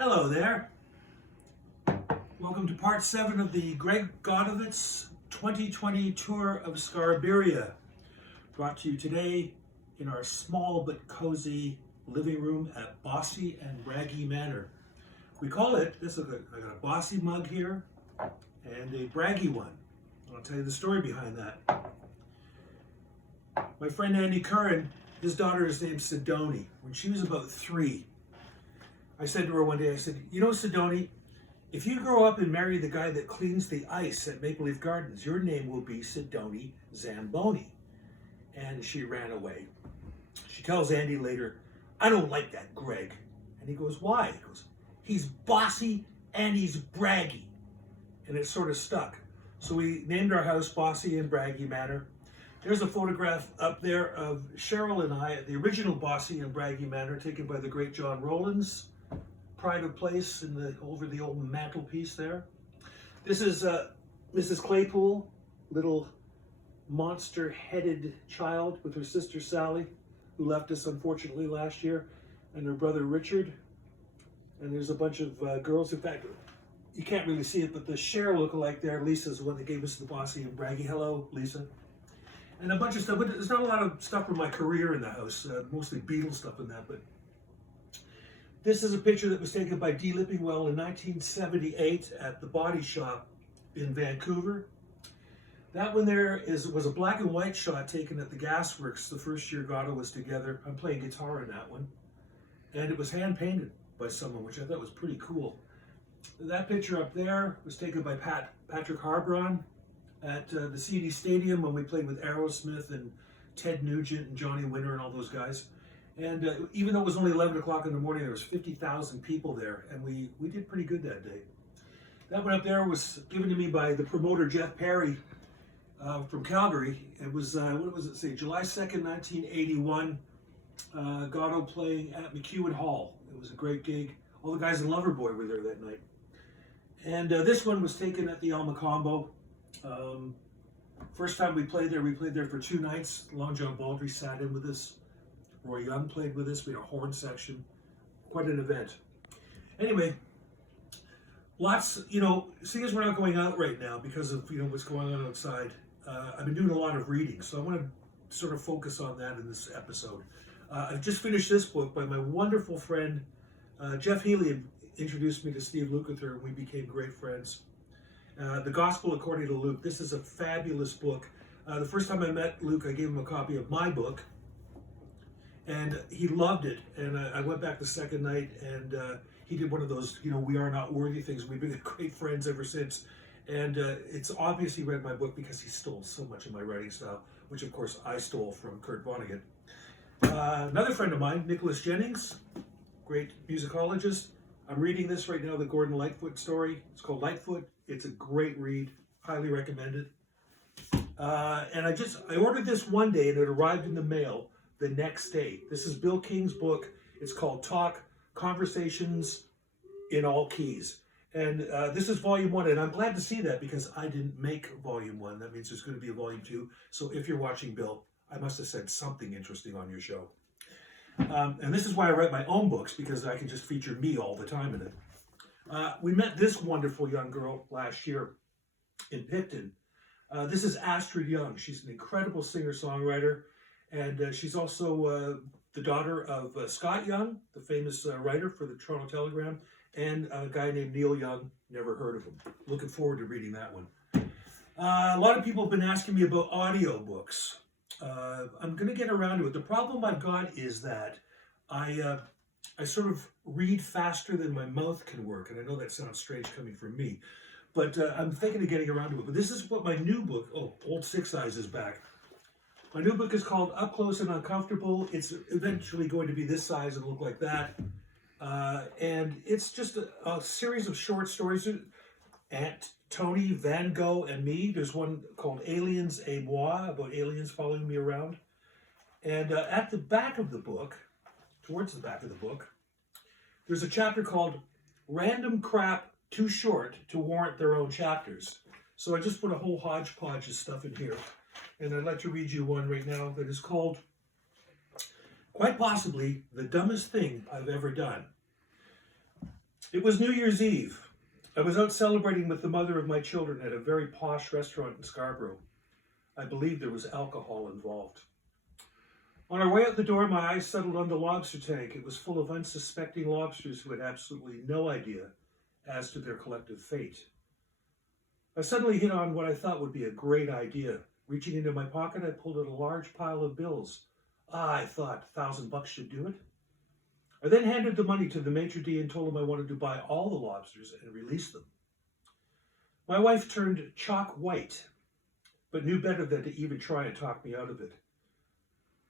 Hello there. Welcome to part 7 of the Godovitz 2020 tour of SCARBERIA. Brought to you today in our small but cozy living room at Bossy and Braggy Manor. We call it, I got a Bossy mug here and a Braggy one. I'll tell you the story behind that. My friend Andy Curran, his daughter is named Sidoni. When she was about 3, I said to her one day, I said, you know, Sidoni, if you grow up and marry the guy that cleans the ice at Maple Leaf Gardens, your name will be Sidoni Zamboni. And she ran away. She tells Andy later, I don't like that Greg. And he goes, why? He goes, he's bossy and he's braggy. And it sort of stuck. So we named our house Bossy and Braggy Manor. There's a photograph up there of Cheryl and I at the original Bossy and Braggy Manor, taken by the great John Rowlands. Pride of place over the old mantelpiece there. This is Mrs. Claypool, little monster-headed child with her sister Sally, who left us unfortunately last year, and her brother Richard. And there's a bunch of girls. In fact, you can't really see it, but the Cher lookalike there, Lisa's the one that gave us the Bossy and Braggy. Hello, Lisa. And a bunch of stuff, but there's not a lot of stuff from my career in the house, mostly Beatles stuff in that, but this is a picture that was taken by D. Lippingwell in 1978 at the Body Shop in Vancouver. That one there was a black and white shot taken at the Gasworks the first year Godo was together. I'm playing guitar in that one. And it was hand painted by someone, which I thought was pretty cool. That picture up there was taken by Patrick Harbron at the CD Stadium when we played with Aerosmith and Ted Nugent and Johnny Winter and all those guys. And even though it was only 11 o'clock in the morning, there was 50,000 people there, and we did pretty good that day. That one up there was given to me by the promoter Jeff Perry from Calgary. It was, what was it say, July 2nd, 1981, Godo playing at McEwen Hall. It was a great gig. All the guys in Loverboy were there that night. And this one was taken at the Alma Combo. First time we played there for 2 nights. Long John Baldry sat in with us. Roy Young played with us. We had a horn section. Quite an event. Anyway, lots, seeing as we're not going out right now because of, what's going on outside, I've been doing a lot of reading. So I want to sort of focus on that in this episode. I've just finished this book by my wonderful friend, Jeff Healy introduced me to Steve Lukather, and we became great friends. The Gospel According to Luke. This is a fabulous book. The first time I met Luke, I gave him a copy of my book. And he loved it, and I went back the second night, and he did one of those, we are not worthy things. We've been great friends ever since. And it's obvious he read my book because he stole so much of my writing style, which of course I stole from Kurt Vonnegut. Another friend of mine, Nicholas Jennings, great musicologist. I'm reading this right now, the Gordon Lightfoot story. It's called Lightfoot. It's a great read, highly recommended. And I ordered this one day, and it arrived in the mail the next day. This is Bill King's book. It's called Talk, Conversations in All Keys. And this is volume 1, and I'm glad to see that because I didn't make volume 1. That means there's going to be a volume 2. So if you're watching, Bill, I must have said something interesting on your show. And this is why I write my own books, because I can just feature me all the time in it. We met this wonderful young girl last year in Picton. This is Astrid Young. She's an incredible singer-songwriter. And she's also the daughter of Scott Young, the famous writer for the Toronto Telegram, and a guy named Neil Young. Never heard of him. Looking forward to reading that one. A lot of people have been asking me about audiobooks. I'm going to get around to it. The problem I've got is that I sort of read faster than my mouth can work. And I know that sounds strange coming from me. But I'm thinking of getting around to it. But this is what my new book, Old Six Eyes is back. My new book is called Up Close and Uncomfortable. It's eventually going to be this size and look like that. And it's just a series of short stories. Aunt Tony, Van Gogh, and me. There's one called Aliens et Moi, about aliens following me around. And at the back of the book, towards the back of the book, there's a chapter called Random Crap Too Short to Warrant Their Own Chapters. So I just put a whole hodgepodge of stuff in here. And I'd like to read you one right now that is called, quite possibly, The Dumbest Thing I've Ever Done. It was New Year's Eve. I was out celebrating with the mother of my children at a very posh restaurant in Scarborough. I believe there was alcohol involved. On our way out the door, my eyes settled on the lobster tank. It was full of unsuspecting lobsters who had absolutely no idea as to their collective fate. I suddenly hit on what I thought would be a great idea. Reaching into my pocket, I pulled out a large pile of bills. I thought $1,000 should do it. I then handed the money to the maitre d' and told him I wanted to buy all the lobsters and release them. My wife turned chalk white, but knew better than to even try and talk me out of it.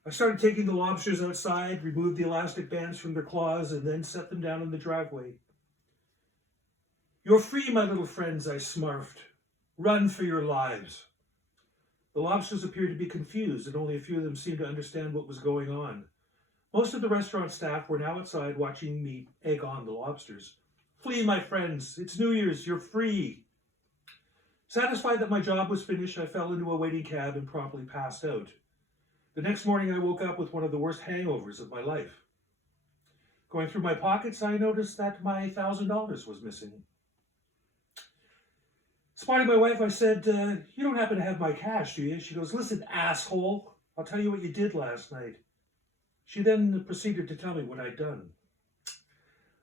I started taking the lobsters outside, removed the elastic bands from their claws, and then set them down in the driveway. "You're free, my little friends," I smarfed. "Run for your lives." The lobsters appeared to be confused, and only a few of them seemed to understand what was going on. Most of the restaurant staff were now outside watching me egg on the lobsters. "Flee, my friends. It's New Year's. You're free." Satisfied that my job was finished, I fell into a waiting cab and promptly passed out. The next morning, I woke up with one of the worst hangovers of my life. Going through my pockets, I noticed that my $1,000 was missing. Spotting my wife, I said, "You don't happen to have my cash, do you?" She goes, "Listen, asshole, I'll tell you what you did last night." She then proceeded to tell me what I'd done.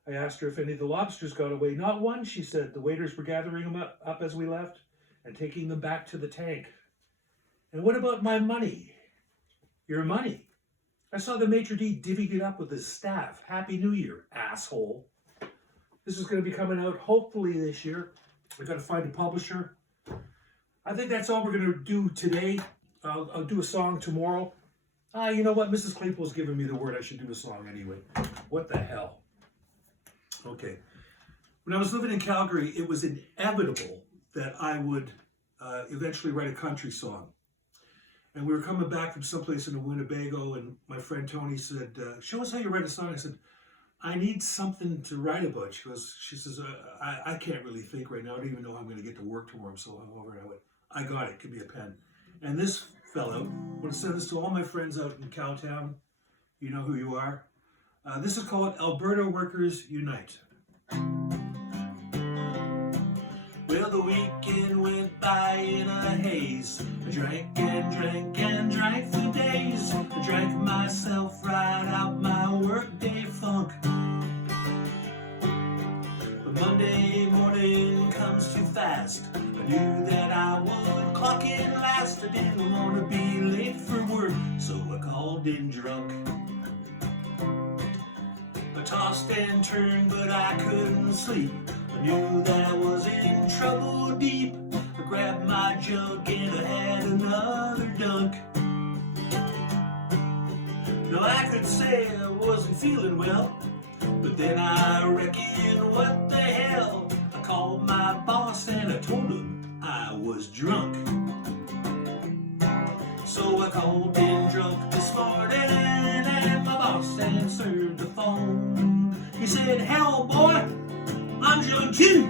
I asked her if any of the lobsters got away. "Not one," she said. "The waiters were gathering them up as we left and taking them back to the tank." "And what about my money?" "Your money? I saw the maitre d' divvied it up with his staff. Happy New Year, asshole." This is going to be coming out hopefully this year. I've got to find a publisher. I think that's all we're going to do today. I'll do a song tomorrow. You know what? Mrs. Claypool's giving me the word. I should do a song anyway. What the hell? Okay. When I was living in Calgary, it was inevitable that I would eventually write a country song. And we were coming back from someplace in Winnebago, and my friend Tony said, "Show us how you write a song." I said, "I need something to write about." She says, I can't really think right now. I don't even know how I'm going to get to work tomorrow. So I'm over and I went, "I got it. Give me a pen." And this fell out. I want to send this to all my friends out in Cowtown. You know who you are. This is called Alberta Workers Unite. Well, the weekend went by in a haze. I drank and drank and drank for days. I drank myself right out my workday funk. But Monday morning comes too fast. I knew that I would clock in last. I didn't want to be late for work, so I called in drunk. I tossed and turned, but I couldn't sleep. I knew that I was in trouble deep. I grabbed my jug and I had another dunk. Now I could say I wasn't feeling well, but then I reckoned, what the hell? I called my boss and I told him I was drunk. So I called in drunk this morning and my boss answered the phone. He said, "Hell, boy, I'm drunk too.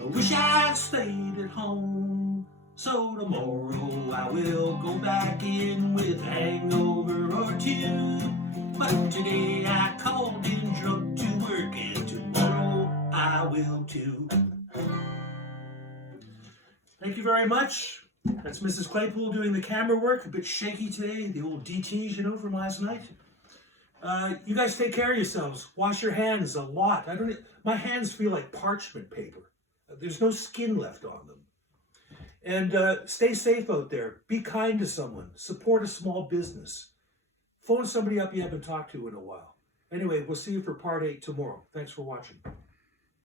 I wish I'd stayed at home. So tomorrow I will go back in with a hangover or two. But today I called in drunk to work, and tomorrow I will too." Thank you very much. That's Mrs. Claypool doing the camera work. A bit shaky today, the old DTs, from last night. You guys take care of yourselves. Wash your hands a lot. My hands feel like parchment paper. There's no skin left on them. And stay safe out there. Be kind to someone. Support a small business. Phone somebody up you haven't talked to in a while. Anyway, we'll see you for part 8 tomorrow. Thanks for watching.